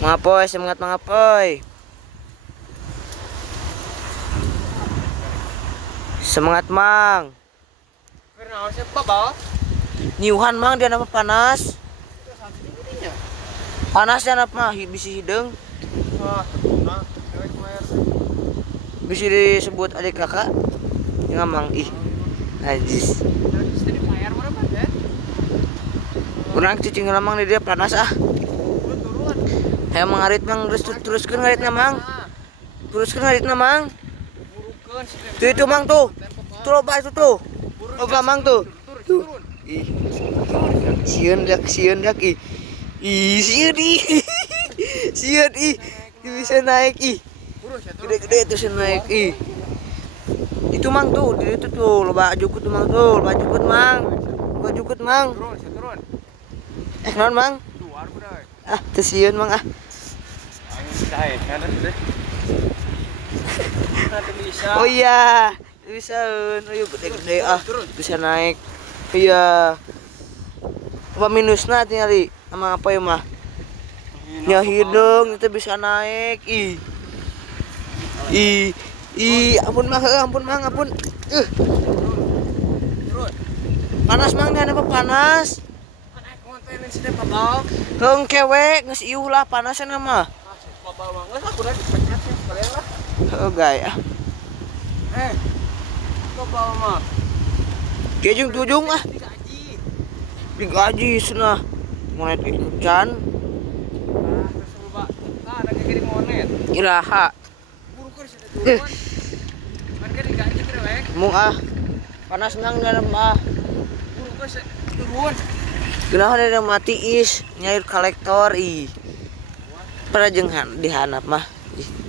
Mangapoy, semangat mangapoy. Semangat mang. Karena siapa bawa? Niuhan mang dia nama panas. Panas dia nama bisi hidung. Nah, Bisa disebut adik kakak. Yang mang ih. Najis. jadi bayar berapa ya? Kurang cicing lamang dia panas ah. Turun. Hayang mangarit mang teruskeun ngaritna mang. Teruskeun ngaritna mang. Burukeun Tuh itu mang tuh. Tuh loba itu tuh. Loba mang tuh. Tuh. Ih. Sieun dak ih. Ih, sieun ih. Sieun ih. Bisa naik ih. Gede-gede tuh bisa naik ih. Itu mang tuh, di itu tuh loba jukut tuh mang tuh, loba jukut mang. Loba jukut mang. Turun. Non mang. Luar udah. Ah, teu sieun mang ah. Angin cair kan deh. Nanti bisa. Oh iya, bisa. Ayo gede-gede ah. Bisa naik. Iya. Apa minusna tinggali sama apa ya mah? Ya hidung itu bisa naik. Ampun mang, ampun. Turun. Panas mang dia apa panas? Naik kontenin sih bawa. Heung kewek geus ieuh lah panasna mah. Bawa banget aku udah dipecat sih sekalian lah. Heuh gaya. Kok bawa mah? Kejung tujung ah. Digaji. Digaji cenah. Monet ican. Terus coba. Nah, ada kayak gini monet. Iraha. Burukeun sih turun. Kan digaji trewek. Mung ah. Panas nang dalam ah. Burukeun sih turun. Genahan ada mati is nyair kolektor ih. Pernah jeung dihanap mah. Ih.